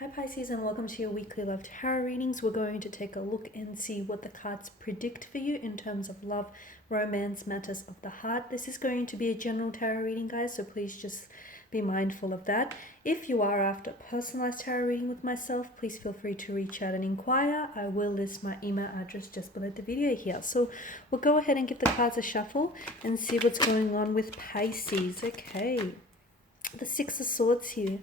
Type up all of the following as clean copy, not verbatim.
Hi Pisces, and welcome to your weekly love tarot readings. We're going to take a look and see what the cards predict for you in terms of love, romance, matters of the heart. This is going to be a general tarot reading, guys, so please just be mindful of that. If you are after a personalized tarot reading with myself, please feel free to reach out and inquire. I will list my email address just below the video here. So we'll go ahead and give the cards a shuffle and see what's going on with Pisces. Okay, the Six of Swords here.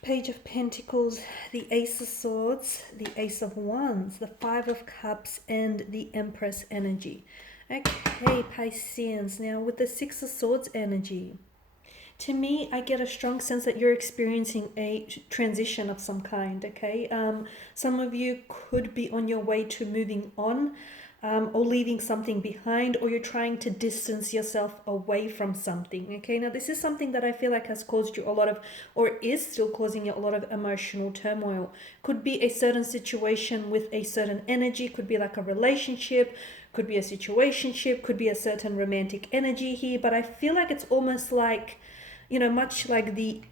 Page of Pentacles, the Ace of Swords, the Ace of Wands, the Five of Cups, and the Empress energy. Okay, Pisceans, now with the Six of Swords energy, to me, I get a strong sense that you're experiencing a transition of some kind, okay? Some of you could be on your way to moving on, or leaving something behind, or you're trying to distance yourself away from something. Okay, now this is something that I feel like has caused you a lot of, or is still causing you a lot of emotional turmoil. Could be a certain situation with a certain energy, could be like a relationship, could be a situationship, could be a certain romantic energy here, but I feel like it's almost like, you know, much like the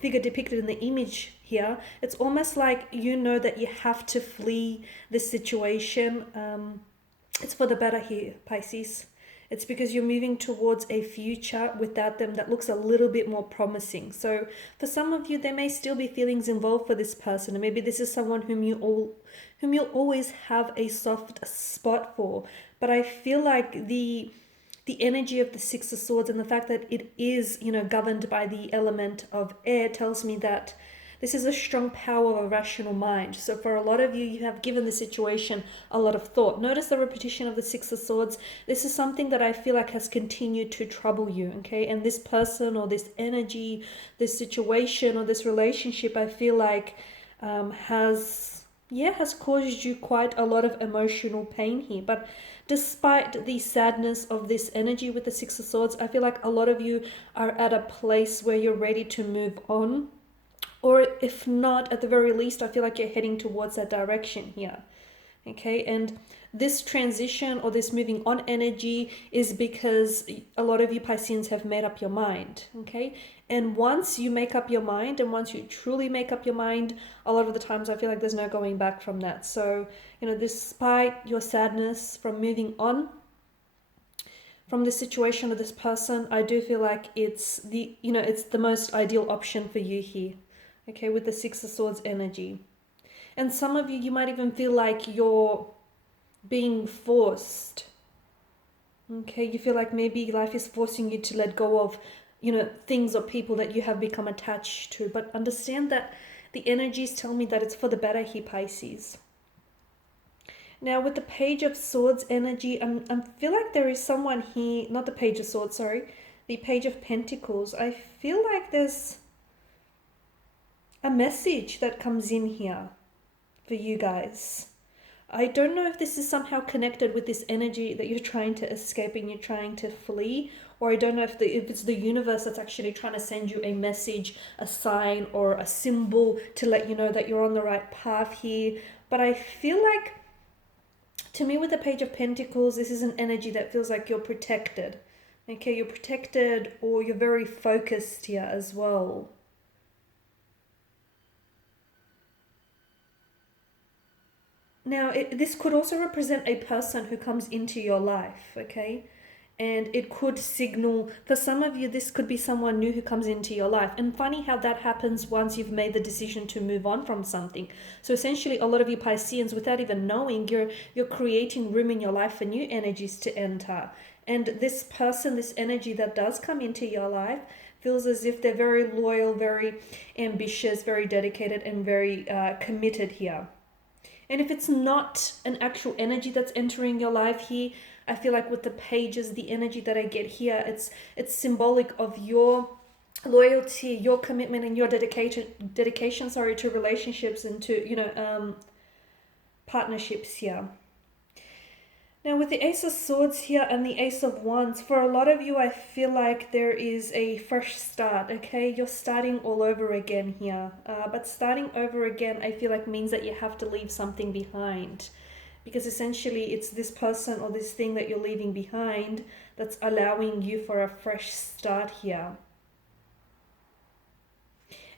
figure depicted in the image here, it's almost like you know that you have to flee this situation. It's for the better here, Pisces. It's because you're moving towards a future without them that looks a little bit more promising. So for some of you, there may still be feelings involved for this person, and maybe this is someone whom you'll always have a soft spot for. But I feel like the energy of the Six of Swords and the fact that it is, you know, governed by the element of air tells me that this is a strong power of a rational mind. So for a lot of you, you have given the situation a lot of thought. Notice the repetition of the Six of Swords. This is something that I feel like has continued to trouble you, okay? And this person or this energy, this situation or this relationship, I feel like has caused you quite a lot of emotional pain here. But despite the sadness of this energy with the Six of Swords, I feel like a lot of you are at a place where you're ready to move on. Or if not, at the very least, I feel like you're heading towards that direction here. Okay, and this transition or this moving on energy is because a lot of you Pisceans have made up your mind. Okay, and once you make up your mind, and once you truly make up your mind, a lot of the times I feel like there's no going back from that. So, you know, despite your sadness from moving on from this situation or this person, I do feel like it's the most ideal option for you here. Okay, with the Six of Swords energy. And some of you might even feel like you're being forced. Okay, you feel like maybe life is forcing you to let go of, you know, things or people that you have become attached to. But understand that the energies tell me that it's for the better here, Pisces. Now with the Page of Swords energy, I feel like there is someone here, not the Page of Swords, sorry, the Page of Pentacles. I feel like there's a message that comes in here for you guys. I don't know if this is somehow connected with this energy that you're trying to escape and you're trying to flee, or I don't know if it's the universe that's actually trying to send you a message, a sign, or a symbol to let you know that you're on the right path here. But I feel like, to me, with the Page of Pentacles, this is an energy that feels like you're protected. Okay, you're protected, or you're very focused here as well. Now, this could also represent a person who comes into your life, okay? And it could signal, for some of you, this could be someone new who comes into your life. And funny how that happens once you've made the decision to move on from something. So essentially, a lot of you Pisceans, without even knowing, you're creating room in your life for new energies to enter. And this person, this energy that does come into your life, feels as if they're very loyal, very ambitious, very dedicated, and very committed here. And if it's not an actual energy that's entering your life here, I feel like with the pages, the energy that I get here, it's symbolic of your loyalty, your commitment, and your dedication to relationships and to, partnerships here. Now with the Ace of Swords here and the Ace of Wands, for a lot of you, I feel like there is a fresh start, okay? You're starting all over again here. But starting over again, I feel like means that you have to leave something behind. Because essentially it's this person or this thing that you're leaving behind that's allowing you for a fresh start here.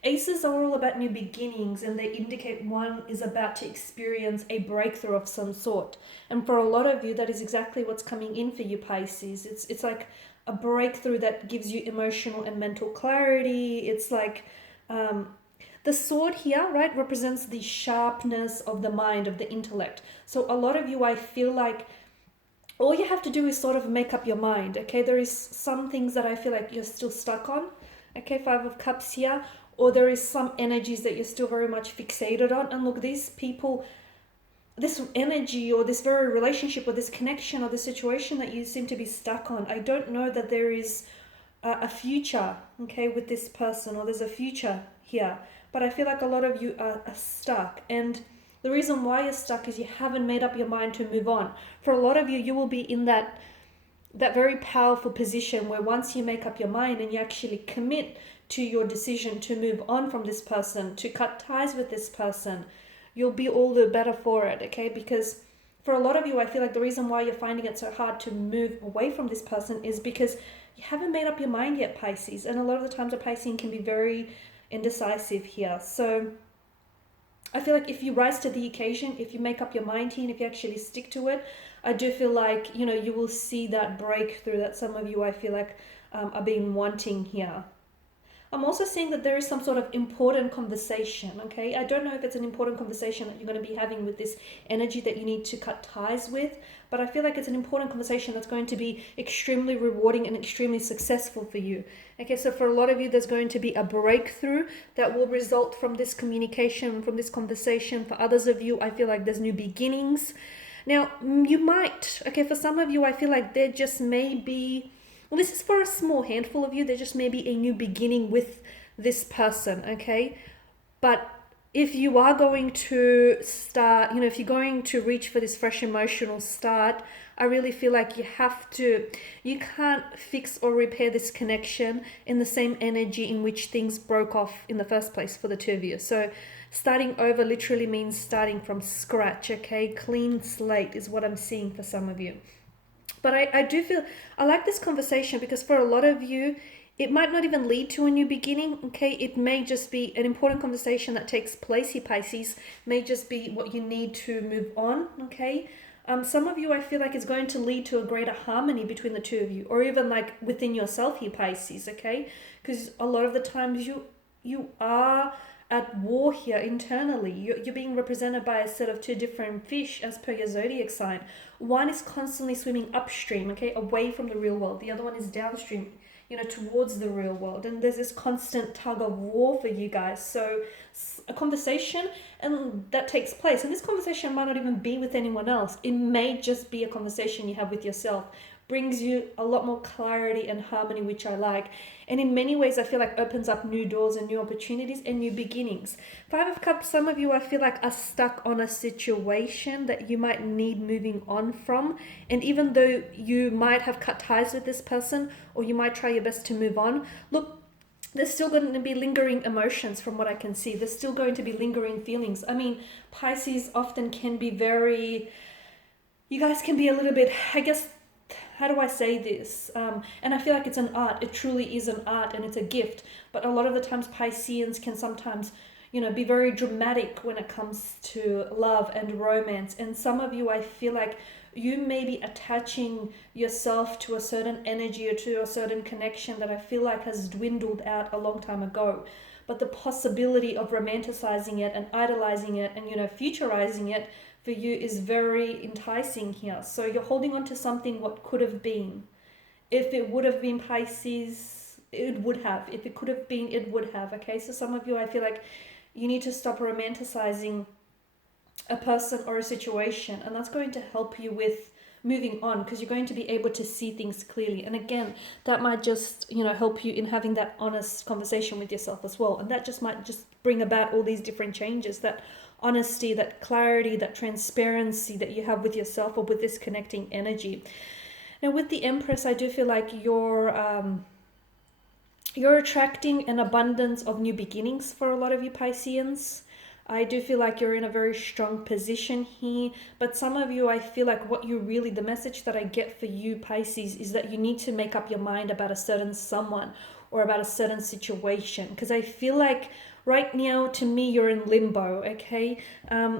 Aces are all about new beginnings, and they indicate one is about to experience a breakthrough of some sort. And for a lot of you, that is exactly what's coming in for you, Pisces. It's like a breakthrough that gives you emotional and mental clarity. It's like the sword here, right, represents the sharpness of the mind, of the intellect. So a lot of you, I feel like all you have to do is sort of make up your mind, okay? There is some things that I feel like you're still stuck on, okay? 5 of Cups here. Or there is some energies that you're still very much fixated on. And look, these people, this energy or this very relationship or this connection or the situation that you seem to be stuck on, I don't know that there is a future, okay, with this person, or there's a future here. But I feel like a lot of you are stuck. And the reason why you're stuck is you haven't made up your mind to move on. For a lot of you, you will be in that very powerful position where once you make up your mind and you actually commit to your decision to move on from this person, to cut ties with this person, you'll be all the better for it, okay? Because for a lot of you, I feel like the reason why you're finding it so hard to move away from this person is because you haven't made up your mind yet, Pisces. And a lot of the times a Piscean can be very indecisive here. So I feel like if you rise to the occasion, if you make up your mind here, and if you actually stick to it, I do feel like, you know, you will see that breakthrough that some of you, I feel like, are being wanting here. I'm also seeing that there is some sort of important conversation, okay? I don't know if it's an important conversation that you're going to be having with this energy that you need to cut ties with, but I feel like it's an important conversation that's going to be extremely rewarding and extremely successful for you. Okay, so for a lot of you, there's going to be a breakthrough that will result from this communication, from this conversation. For others of you, I feel like there's new beginnings. Now, you might, okay, for some of you, I feel like there just may be, well, this is for a small handful of you, there just may be a new beginning with this person, okay? But if you are going to start, you know, if you're going to reach for this fresh emotional start, I really feel like you can't fix or repair this connection in the same energy in which things broke off in the first place for the two of you. So starting over literally means starting from scratch, okay? Clean slate is what I'm seeing for some of you. But I do feel, I like this conversation because for a lot of you, it might not even lead to a new beginning, okay? It may just be an important conversation that takes place here, Pisces. May just be what you need to move on, okay? Some of you, I feel like, is going to lead to a greater harmony between the two of you, or even like within yourself here, Pisces, okay? Because a lot of the times you are at war here internally. You're being represented by a set of two different fish as per your zodiac sign. One is constantly swimming upstream, okay, away from the real world. The other one is downstream, you know, towards the real world. And there's this constant tug of war for you guys. So a conversation and that takes place. And this conversation might not even be with anyone else. It may just be a conversation you have with yourself. Brings you a lot more clarity and harmony, which I like. And in many ways, I feel like opens up new doors and new opportunities and new beginnings. 5 of Cups, some of you, I feel like, are stuck on a situation that you might need moving on from. And even though you might have cut ties with this person, or you might try your best to move on, look, there's still going to be lingering emotions from what I can see. There's still going to be lingering feelings. I mean, Pisces often can be very, you guys can be a little bit, I guess, how do I say this? And I feel like it's an art. It truly is an art and it's a gift. But a lot of the times Pisceans can sometimes, you know, be very dramatic when it comes to love and romance. And some of you, I feel like you may be attaching yourself to a certain energy or to a certain connection that I feel like has dwindled out a long time ago. But the possibility of romanticizing it and idolizing it and, you know, futurizing it for you is very enticing here. So you're holding on to something what could have been. If it would have been Pisces, it would have. If it could have been, it would have. Okay, so some of you, I feel like you need to stop romanticizing a person or a situation, and that's going to help you with moving on, because you're going to be able to see things clearly. And again, that might just, you know, help you in having that honest conversation with yourself as well. And that just might just bring about all these different changes, that honesty, that clarity, that transparency that you have with yourself or with this connecting energy. Now with the Empress, I do feel like you're attracting an abundance of new beginnings for a lot of you Pisceans. I do feel like you're in a very strong position here, but some of you, I feel like what you really, the message that I get for you, Pisces, is that you need to make up your mind about a certain someone or about a certain situation, because I feel like right now, to me, you're in limbo, okay?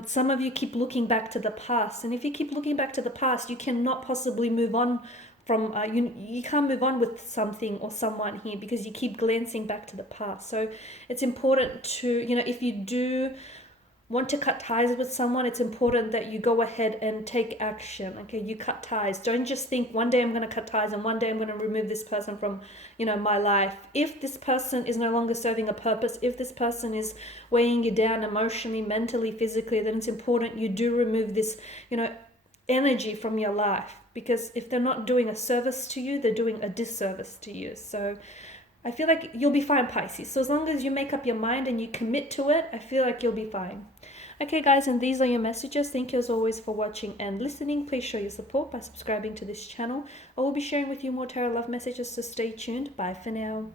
Some of you keep looking back to the past, and if you keep looking back to the past, you cannot possibly move on from, you can't move on with something or someone here because you keep glancing back to the past. So it's important to, if you do want to cut ties with someone, it's important that you go ahead and take action. Okay, you cut ties. Don't just think one day I'm going to cut ties and one day I'm going to remove this person from, my life. If this person is no longer serving a purpose, if this person is weighing you down emotionally, mentally, physically, then it's important you do remove this, energy from your life, because if they're not doing a service to you, they're doing a disservice to you. So I feel like you'll be fine, Pisces. So as long as you make up your mind and you commit to it, I feel like you'll be fine. Okay, guys, and these are your messages. Thank you as always for watching and listening. Please show your support by subscribing to this channel. I will be sharing with you more tarot love messages, so stay tuned. Bye for now.